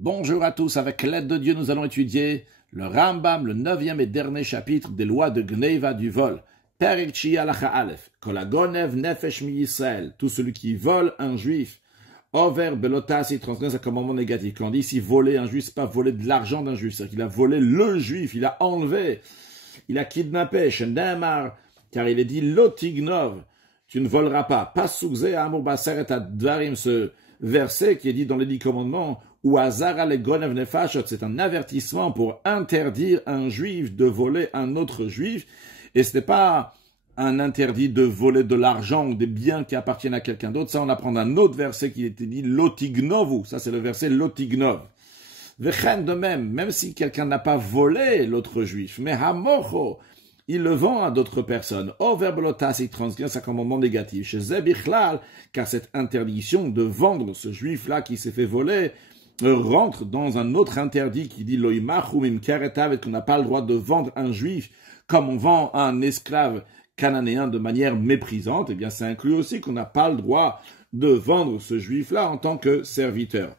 Bonjour à tous, avec l'aide de Dieu, nous allons étudier le Rambam, le 9e et dernier chapitre des lois de Gneva du vol. Perek Shi Halacha Aleph, Kol hagonev nefesh mi Yisrael, tout celui qui vole un juif, over belotas, il transgresse un commandement négatif. Quand on dit ici voler un juif, c'est pas voler de l'argent d'un juif, c'est qu'il a volé le juif, il a enlevé, il a kidnappé, Shendamar, car il est dit lotignov, tu ne voleras pas. Pasukze amur baseret advarim, ce verset qui est dit dans les 10 commandements, ou Azara le gonev nefashot, c'est un avertissement pour interdire un juif de voler un autre juif, et ce n'est pas un interdit de voler de l'argent ou des biens qui appartiennent à quelqu'un d'autre. Ça, on apprend d'un autre verset qui était dit lotignovu, ça c'est le verset lotignov. Vechen de même si quelqu'un n'a pas volé l'autre juif, mais hamocho, il le vend à d'autres personnes. Overblotas, il transgresse un commandement négatif. Chez Zebichlal, car cette interdiction de vendre ce juif-là qui s'est fait voler rentre dans un autre interdit qui dit loïmachum imkeretav, qu'on n'a pas le droit de vendre un juif comme on vend un esclave cananéen de manière méprisante. Eh bien, ça inclut aussi qu'on n'a pas le droit de vendre ce juif-là en tant que serviteur.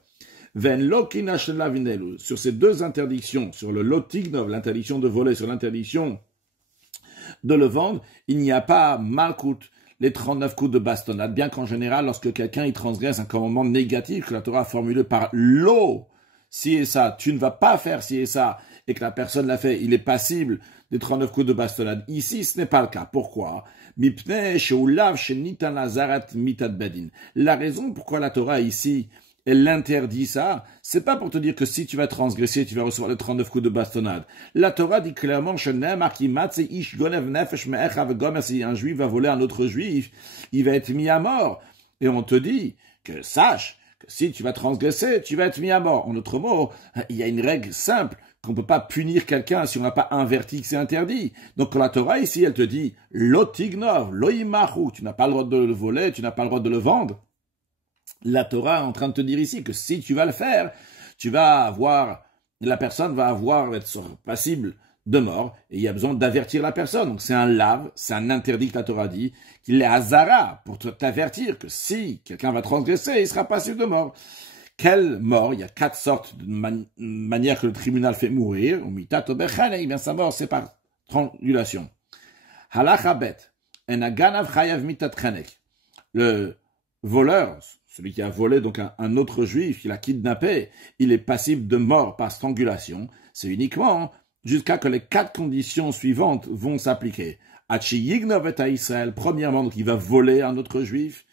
Sur ces deux interdictions, sur le lotignov, l'interdiction de voler, sur l'interdiction de le vendre, il n'y a pas malkout, les 39 coups de bastonnade, bien qu'en général, lorsque quelqu'un y transgresse un commandement négatif que la Torah a formulé par l'eau, si et ça, tu ne vas pas faire si et ça, et que la personne l'a fait, il est passible des 39 coups de bastonnade. Ici, ce n'est pas le cas. Pourquoi? La raison pourquoi la Torah ici, elle interdit ça, c'est pas pour te dire que si tu vas transgresser, tu vas recevoir les 39 coups de bastonnade. La Torah dit clairement, si un juif va voler un autre juif, il va être mis à mort. Et on te dit que sache que si tu vas transgresser, tu vas être mis à mort. En d'autres mots, il y a une règle simple qu'on ne peut pas punir quelqu'un si on n'a pas inverti que c'est interdit. Donc la Torah ici, elle te dit, lotignov, loimachu, tu n'as pas le droit de le voler, tu n'as pas le droit de le vendre. La Torah est en train de te dire ici que si tu vas le faire, la personne va être passible de mort, et il y a besoin d'avertir la personne. Donc c'est un lave, c'est un interdit que la Torah dit, qu'il est hazara, pour t'avertir que si quelqu'un va transgresser, il sera passible de mort. Quelle mort? Il y a 4 sortes de manières que le tribunal fait mourir. Eh bien sa mort, c'est par strangulation. Halacha bet, en aganav chayav mitat chenek. Le voleur, celui qui a volé donc un autre juif, qui l'a kidnappé, il est passible de mort par strangulation. C'est uniquement jusqu'à que les 4 conditions suivantes vont s'appliquer. Achi yignav et Israël, premièrement, donc il va voler un autre juif.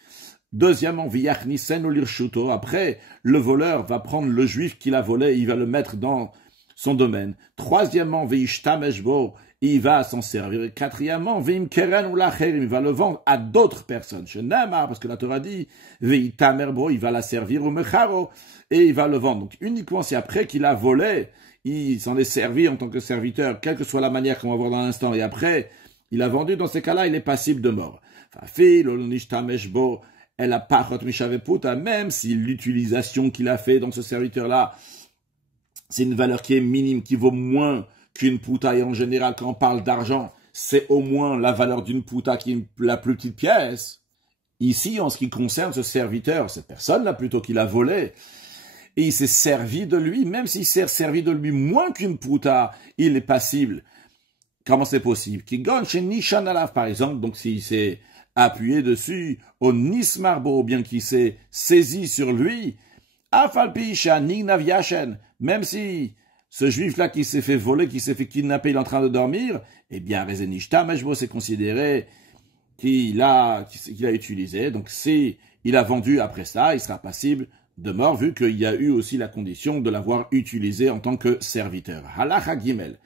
Deuxièmement, viyachnisen ou lirshuto, après, le voleur va prendre le juif qu'il a volé, il va le mettre dans son domaine. Troisièmement, viyishtameshbo, il va s'en servir. Et quatrièmement, vimkeren ou lacherim, il va le vendre à d'autres personnes. Shenamar, parce que la Torah dit, viyitamerbo, il va la servir au mecharo, et il va le vendre. Donc uniquement si après qu'il a volé, il s'en est servi en tant que serviteur, quelle que soit la manière qu'on va voir dans l'instant, et après, il a vendu, dans ces cas-là, il est passible de mort. Fafil, olonishtameshbo, elle a parot mishaveputa, même si l'utilisation qu'il a fait dans ce serviteur-là, c'est une valeur qui est minime, qui vaut moins qu'une pouta, et en général, quand on parle d'argent, c'est au moins la valeur d'une pouta qui est la plus petite pièce. Ici, en ce qui concerne ce serviteur, cette personne-là plutôt qu'il a volé, et il s'est servi de lui, même s'il s'est servi de lui moins qu'une pouta, il est passible. Comment c'est possible? Qui gagne chez Nishan Alav, par exemple, donc s'il s'est appuyé dessus, au Nismarbo, bien qu'il s'est saisi sur lui, Afalpisha, Nignav Yashen, même si ce juif-là qui s'est fait voler, qui s'est fait kidnapper, il est en train de dormir, eh bien, Rezenishta Meshbo, c'est considéré qu'il a utilisé. Donc, si il a vendu après ça, il sera passible de mort, vu qu'il y a eu aussi la condition de l'avoir utilisé en tant que serviteur. Halacha Gimel.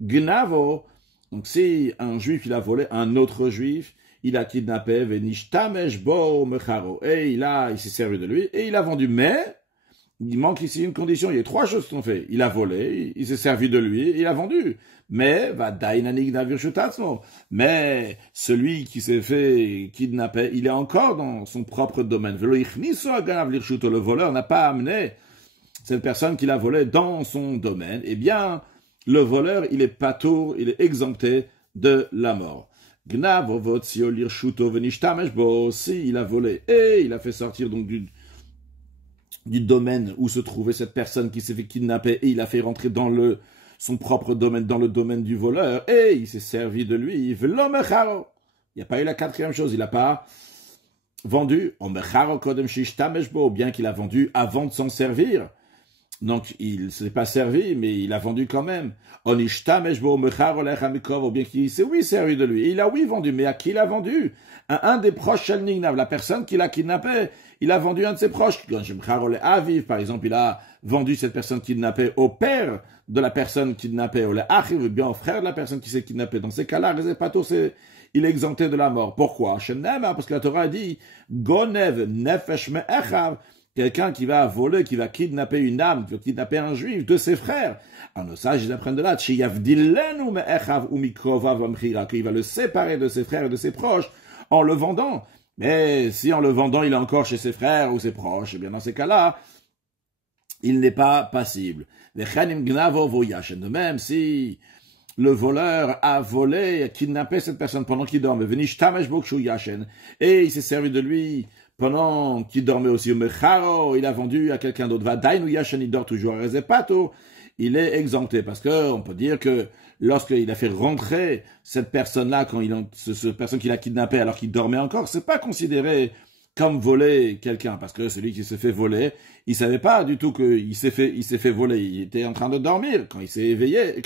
Gnavo, donc si un juif, il a volé un autre juif, il a kidnappé, Venishta Meshbo Mecharo, et il s'est servi de lui, et il a vendu, mais il manque ici une condition. Il y a 3 choses qui sont faites. Il a volé, il s'est servi de lui, il a vendu. Mais, mais celui qui s'est fait kidnapper, il est encore dans son propre domaine. Le voleur n'a pas amené cette personne qui l'a volé dans son domaine. Eh bien, le voleur, il est patour, il est exempté de la mort. Si il a volé et il a fait sortir donc du domaine où se trouvait cette personne qui s'est fait kidnapper et il a fait rentrer dans son propre domaine, dans le domaine du voleur, et il s'est servi de lui. Il n'y a pas eu la quatrième chose, il n'a pas vendu, ou bien qu'il a vendu avant de s'en servir. Donc, il ne s'est pas servi, mais il a vendu quand même. Ou bien qu'il s'est servi de lui. Et il a vendu, mais à qui il a vendu? À un des proches, la personne qui l'a kidnappé. Il a vendu un de ses proches. Par exemple, il a vendu cette personne kidnappée au père de la personne kidnappée, ou bien au frère de la personne qui s'est kidnappée. Dans ces cas-là, il est exempté de la mort. Pourquoi? Parce que la Torah a dit, Gonev nefesh me'echav, quelqu'un qui va voler, qui va kidnapper une âme, qui va kidnapper un juif de ses frères. Alors nos sages, ils apprennent de là, qu'il va le séparer de ses frères et de ses proches en le vendant. Mais si en le vendant, il est encore chez ses frères ou ses proches, eh bien dans ces cas-là, il n'est pas passible. De même, si le voleur a volé, a kidnappé cette personne pendant qu'il dormait, et il s'est servi de lui pendant qu'il dormait aussi, il a vendu à quelqu'un d'autre, il dort toujours à Rezepato, il est exempté, parce que on peut dire que lorsqu'il a fait rentrer cette personne-là, cette personne qu'il a kidnappée alors qu'il dormait encore, c'est pas considéré comme voler quelqu'un, parce que celui qui s'est fait voler, il savait pas du tout qu'il s'est fait voler, il était en train de dormir, quand il s'est réveillé,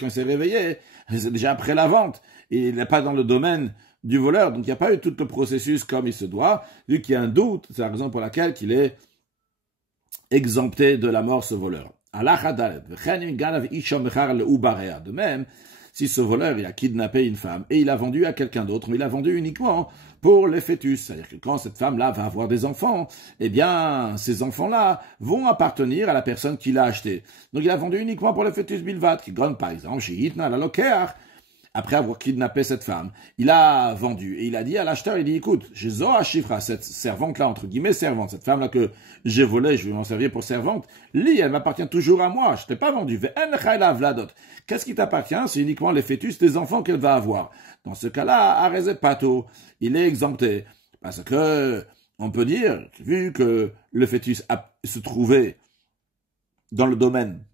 c'est déjà après la vente, et il n'est pas dans le domaine du voleur, donc il n'y a pas eu tout le processus comme il se doit, vu qu'il y a un doute, c'est la raison pour laquelle il est exempté de la mort, ce voleur. De même, si ce voleur il a kidnappé une femme et il a vendu à quelqu'un d'autre, mais il a vendu uniquement pour les fœtus, c'est-à-dire que quand cette femme-là va avoir des enfants, eh bien, ces enfants-là vont appartenir à la personne qui l'a acheté. Donc il a vendu uniquement pour les fœtus bilvat, qui gagne par exemple chez Hitna la Lokeach. Après avoir kidnappé cette femme, il a vendu et il a dit à l'acheteur, il dit, écoute, j'ai Zoa Shifra, cette servante-là, entre guillemets servante, cette femme-là que j'ai volée, je vais m'en servir pour servante, elle m'appartient toujours à moi, je t'ai pas vendu. Qu'est-ce qui t'appartient? C'est uniquement les fœtus des enfants qu'elle va avoir. Dans ce cas-là, Arezet Pato, il est exempté. Parce que, on peut dire, vu que le fœtus se trouvait dans le domaine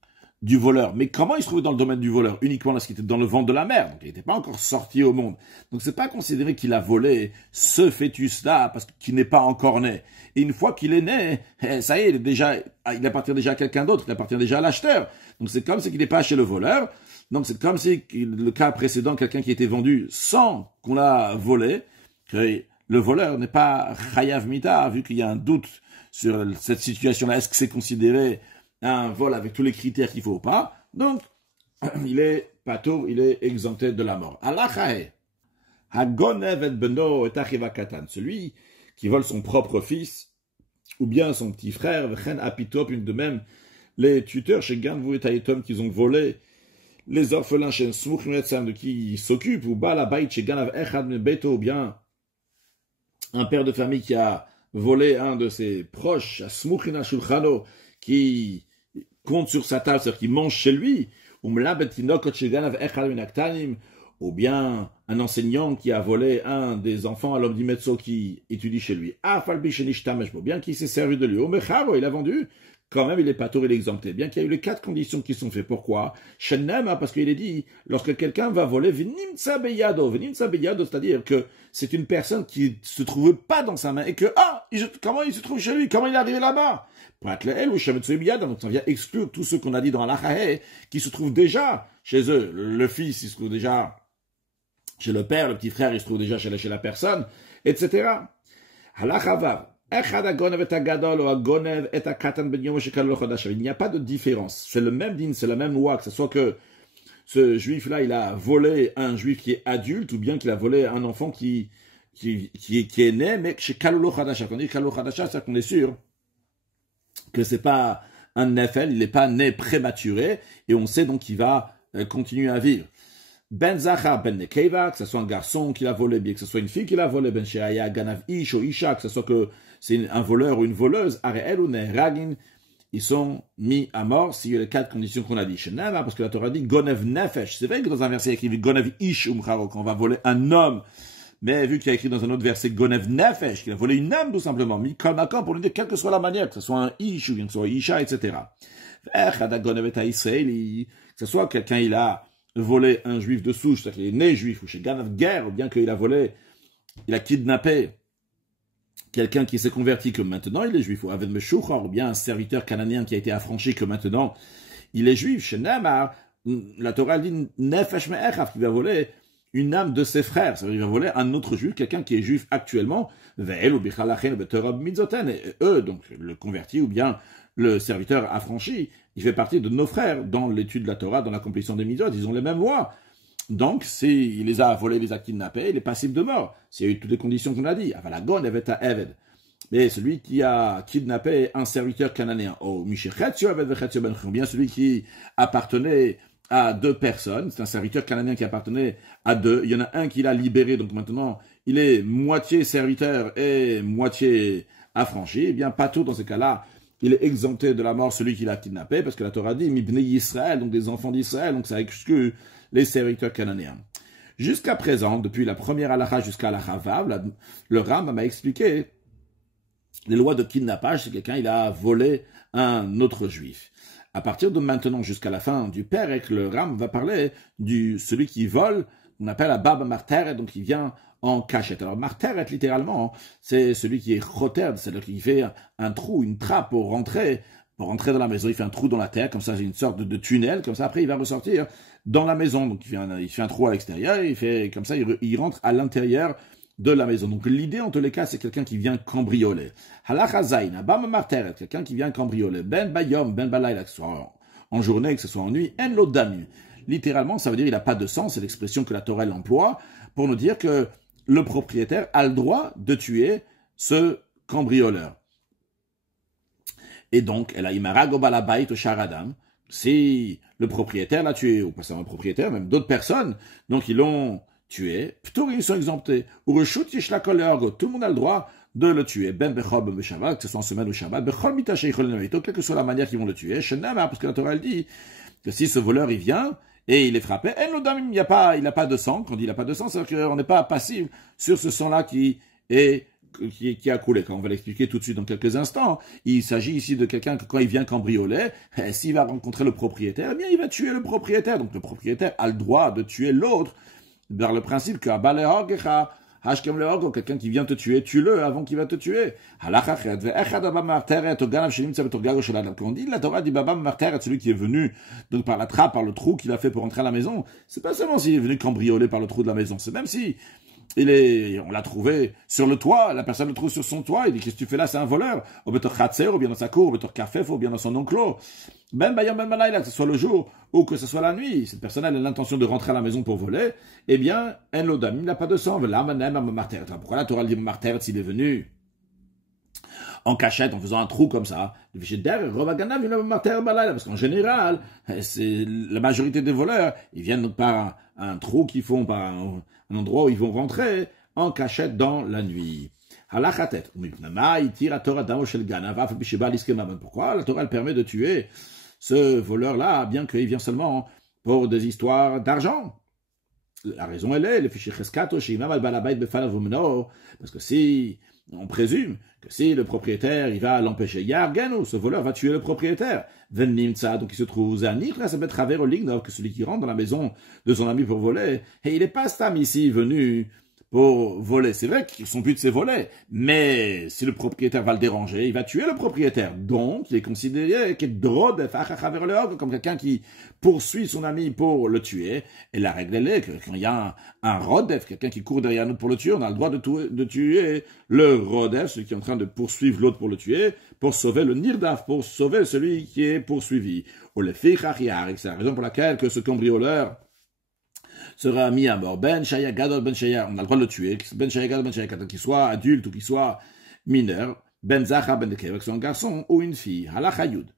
du voleur. Mais comment il se trouvait dans le domaine du voleur? Uniquement lorsqu'il était dans le ventre de la mère. Donc il n'était pas encore sorti au monde. Donc c'est pas considéré qu'il a volé ce fœtus-là parce qu'il n'est pas encore né. Et une fois qu'il est né, ça y est, il appartient déjà à quelqu'un d'autre, il appartient déjà à l'acheteur. Donc c'est comme si il n'est pas chez le voleur. Donc c'est comme si le cas précédent, quelqu'un qui était vendu sans qu'on l'a volé, que le voleur n'est pas chayav mita, vu qu'il y a un doute sur cette situation-là. Est-ce que c'est considéré un vol avec tous les critères qu'il faut ou pas? Donc, il est pato, il est exempté de la mort. Alachae, hagonev et beno et achiva katan, celui qui vole son propre fils, ou bien son petit frère, v'chen apitop, une de même, les tuteurs chez Ganvu et Taïtom qui ont volé les orphelins chez Smuch de qui ils s'occupent, ou Bala Bait chez Ganav Echad Beto, ou bien un père de famille qui a volé un de ses proches, à Smuchina Shulchano, qui compte sur sa table, c'est-à-dire qui mange chez lui, ou bien un enseignant qui a volé un des enfants à l'homme d'Imetso qui étudie chez lui. Bien qu'il s'est servi de lui. Il a vendu. Quand même, il est pas tour, il est exempté. Bien qu'il y ait eu les 4 conditions qui sont faites. Pourquoi? Parce qu'il est dit, lorsque quelqu'un va voler, c'est-à-dire que c'est une personne qui se trouve pas dans sa main et que, comment il se trouve chez lui? Comment il est arrivé là-bas? Donc ça vient exclure tous ceux qu'on a dit dans Alachahe, qui se trouvent déjà chez eux. Le fils, il se trouve déjà chez le père, le petit frère, il se trouve déjà chez la personne, etc. Halachavav. Il n'y a pas de différence. C'est le même din, c'est la même loi, que ce soit que ce juif-là, il a volé un juif qui est adulte, ou bien qu'il a volé un enfant qui est né, mais chez Kalolo Khadasha. Quand on dit Kalolo Khadasha, c'est qu'on est sûr que c'est pas un nefel, il n'est pas né prématuré, et on sait donc qu'il va continuer à vivre. Ben Zachar, Ben Nekeva, que ce soit un garçon qui l'a volé, bien que ce soit une fille qui l'a volé, Ben Sheaya, Ganav Ish ou Isha, que ce soit que c'est un voleur ou une voleuse, Areel ou Neragin, ils sont mis à mort s'il y a les 4 conditions qu'on a dit. Shenama, parce que la Torah dit Gonev Nefesh. C'est vrai que dans un verset écrit Gonev Ish Umcharo, qu'on va voler un homme Mais vu qu'il y a écrit dans un autre verset Gonev Nefesh, qu'il a volé une âme tout simplement, Mikol Makam pour lui dire quelle que soit la manière, que ce soit un Ish ou bien que ce soit Isha, etc. Que ce soit quelqu'un, il a volé un juif de souche, c'est-à-dire qu'il est né juif, ou chez Ganav Guerre, ou bien qu'il a volé, il a kidnappé quelqu'un qui s'est converti que maintenant il est juif, ou Aved Meshuchar, ou bien un serviteur cananéen qui a été affranchi que maintenant il est juif. Chez Nemar, la Torah dit Nefesh Me'echav, qui va voler une âme de ses frères. Ça veut dire qu'il va voler un autre juif, quelqu'un qui est juif actuellement. Et eux, donc le converti ou bien le serviteur affranchi, il fait partie de nos frères dans l'étude de la Torah, dans l'accomplissement des mitzvot. Ils ont les mêmes lois. Donc, s'il les a volés, les a kidnappés, il est passible de mort. S'il y a eu toutes les conditions qu'on a dit. Avalagon evet à Eved. Mais celui qui a kidnappé un serviteur cananéen, ou bien celui qui appartenait à deux personnes, c'est un serviteur canadien qui appartenait à deux, il y en a un qui l'a libéré, donc maintenant il est moitié serviteur et moitié affranchi, eh bien pas tout dans ces cas-là, il est exempté de la mort celui qui l'a kidnappé, parce que la Torah dit, Mibnei Yisrael, donc des enfants d'Israël, donc ça exclut les serviteurs cananéens. Jusqu'à présent, depuis la première halakha jusqu'à la Vav, le Ram m'a expliqué les lois de kidnappage, c'est quelqu'un, il a volé un autre juif. À partir de maintenant jusqu'à la fin du Pérec, le Ram va parler du celui qui vole, on appelle la Baba Marteret, donc il vient en cachette. Alors Marteret, littéralement, c'est celui qui est choter, c'est-à-dire qu'il fait un trou, une trappe pour rentrer dans la maison. Il fait un trou dans la terre, comme ça, c'est une sorte de tunnel, comme ça, après il va ressortir dans la maison. Donc il fait un trou à l'extérieur, il fait comme ça, il rentre à l'intérieur de la maison. Donc l'idée en tous les cas, c'est quelqu'un qui vient cambrioler. Halacha zayin, bam marteret, quelqu'un qui vient cambrioler. Ben bayom, ben balayla, que ce soit en journée, que ce soit en nuit. En lo dami. Littéralement, ça veut dire il n'a pas de sang. C'est l'expression que la Torah emploie pour nous dire que le propriétaire a le droit de tuer ce cambrioleur. Et donc, elle a imarago balabait au charadam. Si le propriétaire l'a tué, ou pas seulement le propriétaire, même d'autres personnes, donc ils l'ont tué, plutôt ils sont exemptés. Ou rechut yishlakol leorgo, tout le monde a le droit de le tuer. Ben bechol ben Shabbat, que ce soit en semaine ou Shabbat, bechol mitaché yichol neveito, quelle que soit la manière qu'ils vont le tuer. Shenamar, parce que la Torah elle dit que si ce voleur il vient et il est frappé, en l'odam il n'a pas de sang. Quand on dit il n'a pas de sang, c'est-à-dire qu'on n'est pas passif sur ce sang-là qui a coulé. Quand on va l'expliquer tout de suite dans quelques instants, il s'agit ici de quelqu'un que quand il vient cambrioler, s'il va rencontrer le propriétaire, eh bien il va tuer le propriétaire. Donc le propriétaire a le droit de tuer l'autre. Dans le principe que quelqu'un qui vient te tuer, tue-le avant qu'il va te tuer. Quand on dit, la Torah dit Baba Marteret, celui qui est venu donc par la trappe, par le trou qu'il a fait pour entrer à la maison, c'est pas seulement s'il est venu cambrioler par le trou de la maison, c'est même si on l'a trouvé sur le toit, la personne le trouve sur son toit, il dit, qu'est-ce que tu fais là, c'est un voleur. Ou bien dans sa cour, ou bien dans son enclos. Ben bayam ben balayla, que ce soit le jour ou que ce soit la nuit, cette personne a l'intention de rentrer à la maison pour voler, eh bien, en l'odam, il n'a pas de sang. Pourquoi la Torah dit marteret s'il est venu en cachette, en faisant un trou comme ça? Parce qu'en général, c'est la majorité des voleurs, ils viennent donc par un trou qu'ils font, par un endroit où ils vont rentrer en cachette dans la nuit. Pourquoi la Torah elle permet de tuer ce voleur-là, bien qu'il vient seulement pour des histoires d'argent? La raison elle est, parce que si on présume que si le propriétaire il va l'empêcher, ce voleur va tuer le propriétaire. Donc il se trouve que celui qui rentre dans la maison de son ami pour voler, et il n'est pas stam ici venu pour voler. C'est vrai que son but c'est voler, mais si le propriétaire va le déranger, il va tuer le propriétaire. Donc, il est considéré comme quelqu'un qui poursuit son ami pour le tuer. Et la règle elle est que quand il y a un rodef, quelqu'un qui court derrière nous pour le tuer, on a le droit de tuer le rodef, celui qui est en train de poursuivre l'autre pour le tuer, pour sauver le nirdaf, pour sauver celui qui est poursuivi. C'est la raison pour laquelle que ce cambrioleur sera mis à mort. Ben Shaya Gadol, Ben Shaya, on a le droit de le tuer. Ben Shaya Gadol, Ben Shaya, qu'il soit adulte ou qu'il soit mineur. Ben Zacha, Ben Dekeva, que soit un garçon ou une fille. Halacha Yud.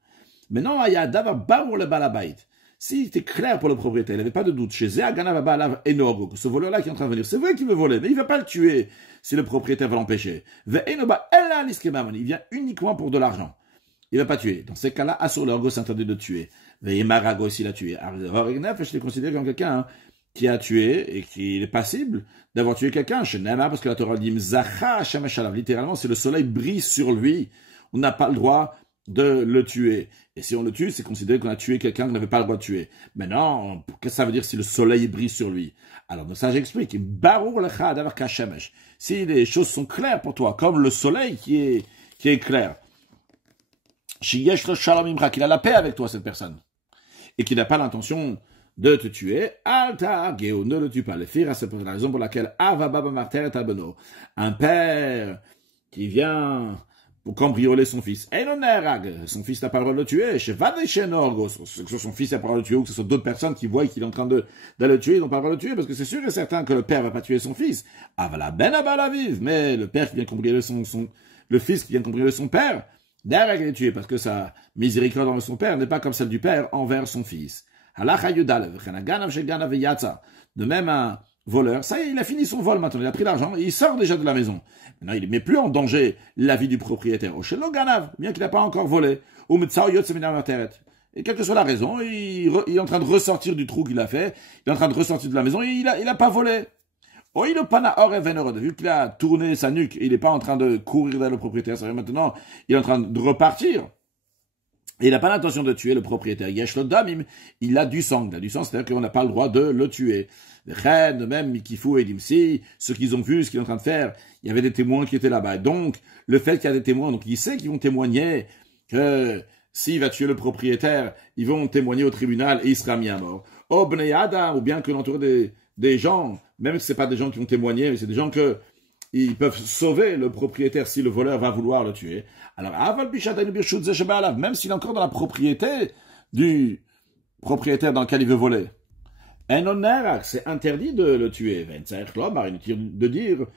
Maintenant, il y a Davar Barour le Balabait. Si c'était clair pour le propriétaire, il n'avait pas de doute. Chez Zéagana Balav Enogo, que ce voleur-là qui est en train de venir, c'est vrai qu'il veut voler, mais il ne va pas le tuer si le propriétaire va l'empêcher. Il vient uniquement pour de l'argent. Il ne va pas tuer. Dans ces cas-là, Assur l'orgo s'interdit de tuer. Marago s'il a tué. Je l'ai considéré comme quelqu'un qui a tué et qui est passible d'avoir tué quelqu'un. Chez Nema, parce que la Torah dit Mzacha Hashem Eshalav. Littéralement, c'est le soleil brille sur lui. On n'a pas le droit de le tuer. Et si on le tue, c'est considéré qu'on a tué quelqu'un qu'on n'avait pas le droit de tuer. Maintenant, qu'est-ce que ça veut dire si le soleil brille sur lui? Alors, dans ça, j'explique. Barour lecha d'avoir kashemesh. Si les choses sont claires pour toi, comme le soleil qui est clair. Shiyesh lo shalom imra, qu'il a la paix avec toi, cette personne. Et qui n'a pas l'intention de te tuer, Alta Geo, ne le tue pas. Le fir, c'est la raison pour laquelle Ava Baba Marter et Abeno, un père qui vient pour cambrioler son fils. Et non, son fils n'a pas le droit de le tuer. Chez Vadeshenorgos, que ce soit son fils n'a pas le droit de le tuer ou que ce soit d'autres personnes qui voient qu'il est en train de le tuer, ils n'ont pas le droit de le tuer parce que c'est sûr et certain que le père va pas tuer son fils. Avala Ben Abalaviv, mais le père qui vient cambrioler le fils qui vient cambrioler son père, derrière il est tué parce que sa miséricorde envers son père n'est pas comme celle du père envers son fils. De même, un voleur, ça y est, il a fini son vol maintenant, il a pris l'argent, il sort déjà de la maison. Maintenant, il ne met plus en danger la vie du propriétaire. Bien qu'il n'a pas encore volé. Et quelle que soit la raison, il est en train de ressortir du trou qu'il a fait, il est en train de ressortir de la maison, et il n'a pas volé. Vu qu'il a tourné sa nuque, il n'est pas en train de courir vers le propriétaire, ça veut dire maintenant, il est en train de repartir. Et il n'a pas l'intention de tuer le propriétaire. Il a du sang. Il a du sang, c'est-à-dire qu'on n'a pas le droit de le tuer. De même, Mikifou et Dimsi, ceux qu'ils ont vu, ce qu'il est en train de faire, il y avait des témoins qui étaient là-bas. Donc, le fait qu'il y a des témoins, donc il sait qu'ils vont témoigner que s'il va tuer le propriétaire, ils vont témoigner au tribunal et il sera mis à mort. Ou bien que l'entouré des gens, même si ce n'est pas des gens qui vont témoigner, mais c'est des gens ils peuvent sauver le propriétaire si le voleur va vouloir le tuer. Alors, même s'il est encore dans la propriété du propriétaire dans lequel il veut voler, c'est interdit de le tuer. Inutile de dire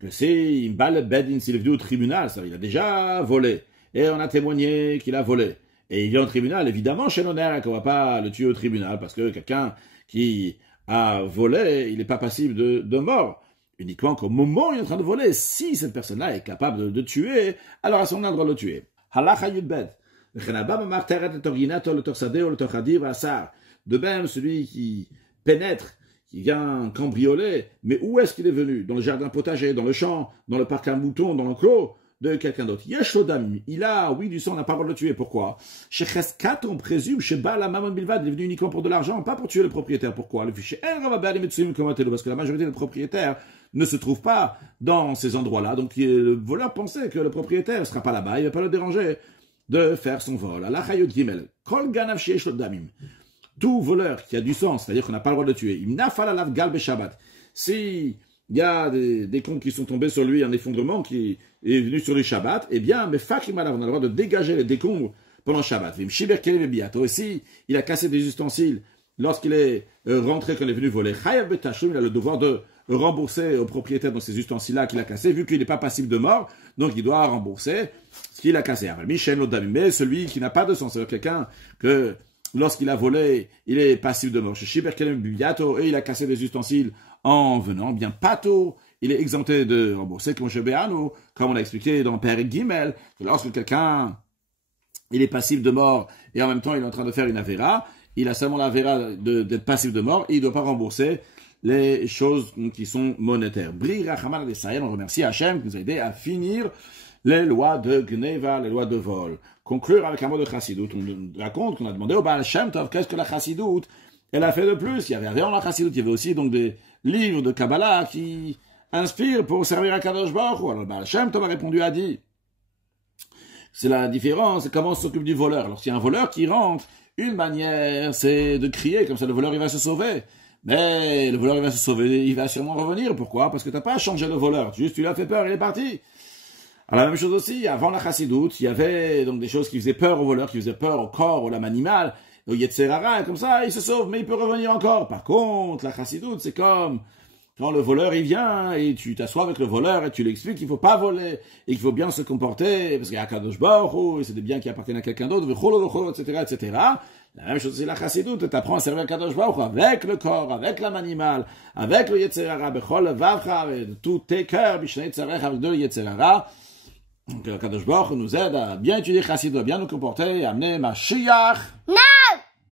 que c'est une balle bedin s'il est venu au tribunal, il a déjà volé. Et on a témoigné qu'il a volé. Et il vient au tribunal, évidemment, chez Nonerak, on ne va pas le tuer au tribunal, parce que quelqu'un qui a volé, il n'est pas passible de mort. Uniquement qu'au moment où il est en train de voler, si cette personne-là est capable de tuer, alors à son endroit de le tuer. De même, celui qui pénètre, qui vient cambrioler, mais où est-ce qu'il est venu? Dans le jardin potager, dans le champ, dans le parc à moutons, dans l'enclos de quelqu'un d'autre. Yeshodam, il a, oui, du sang, on n'a pas le droit de le tuer. Pourquoi? Chez Cheskat, on présume, chez Bala Mamon Bilvad, il est venu uniquement pour de l'argent, pas pour tuer le propriétaire. Pourquoi? Le fichier parce que la majorité des propriétaires ne se trouvent pas dans ces endroits-là. Donc, le voleur pensait que le propriétaire ne sera pas là-bas, il ne va pas le déranger de faire son vol. Allah Chayot Gimel. Kol Ganav Shieshodamim. Tout voleur qui a du sang, c'est-à-dire qu'on n'a pas le droit de le tuer. Imnafalalav Galbe Shabbat. Si il y a des comptes qui sont tombés sur lui, un effondrement qui est venu sur le Shabbat, eh bien, mais Fakimalav, on a le droit de dégager les décombres pendant Shabbat. Vim Shiber Kelem Biato. Et si il a cassé des ustensiles lorsqu'il est rentré, quand il est venu voler, Chayav Betashum, il a le devoir de rembourser au propriétaire dans ces ustensiles-là qu'il a cassé, vu qu'il n'est pas passible de mort, donc il doit rembourser ce qu'il a cassé. Mais celui qui n'a pas de sang, c'est-à-dire quelqu'un que lorsqu'il a volé, il est passible de mort. Chez Shiber Kelem Biato, et il a cassé des ustensiles en venant, bien Pato, il est exempté de rembourser, comme on l'a expliqué dans Père Gimel, que lorsque quelqu'un, il est passible de mort, et en même temps il est en train de faire une avéra, il a seulement l'avéra d'être passible de mort, et il ne doit pas rembourser les choses qui sont monétaires. Bri Rachaman d'Israël, on remercie Hachem qui nous a aidé à finir les lois de Gneva, les lois de vol. Conclure avec un mot de Chassidut, on raconte qu'on a demandé au Baal Shem Tov, qu'est-ce que la Chassidut elle a fait de plus? Il y avait rien dans la Chassidut, il y avait aussi donc des livres de Kabbalah qui inspirent pour servir à Kadosh Baruch Hu. Alors le Baal Shem Tov a répondu, a dit, c'est la différence, c'est comment on s'occupe du voleur. Alors s'il y a un voleur qui rentre, une manière c'est de crier, comme ça le voleur il va se sauver. Mais le voleur il va se sauver, il va sûrement revenir. Pourquoi? Parce que tu n'as pas changé le voleur, juste tu lui as fait peur, il est parti. Alors la même chose aussi, avant la Chassidut, il y avait donc des choses qui faisaient peur au voleur, qui faisaient peur au corps, à l'âme animale, au Yetzerara, comme ça, il se sauve, mais il peut revenir encore. Par contre, la Chassidut, c'est comme quand le voleur, il vient, et tu t'assois avec le voleur, et tu lui expliques qu'il ne faut pas voler, et qu'il faut bien se comporter, parce qu'il y a Kadosh Baruch Hu, et c'est des biens qui appartiennent à quelqu'un d'autre, etc., etc. La même chose, c'est la Chassidut, tu apprends à servir Kadosh Baruch Hu avec le corps, avec l'âme animale, avec le Yetzerara, bechol vavcha, avec tous tes cœurs, bishnei tzarecha, avec le Yetzerara. Donc, Kadosh Baruch Hu nous aide à bien étudier Chassidut, à bien nous comporter, et à amener Mashiach.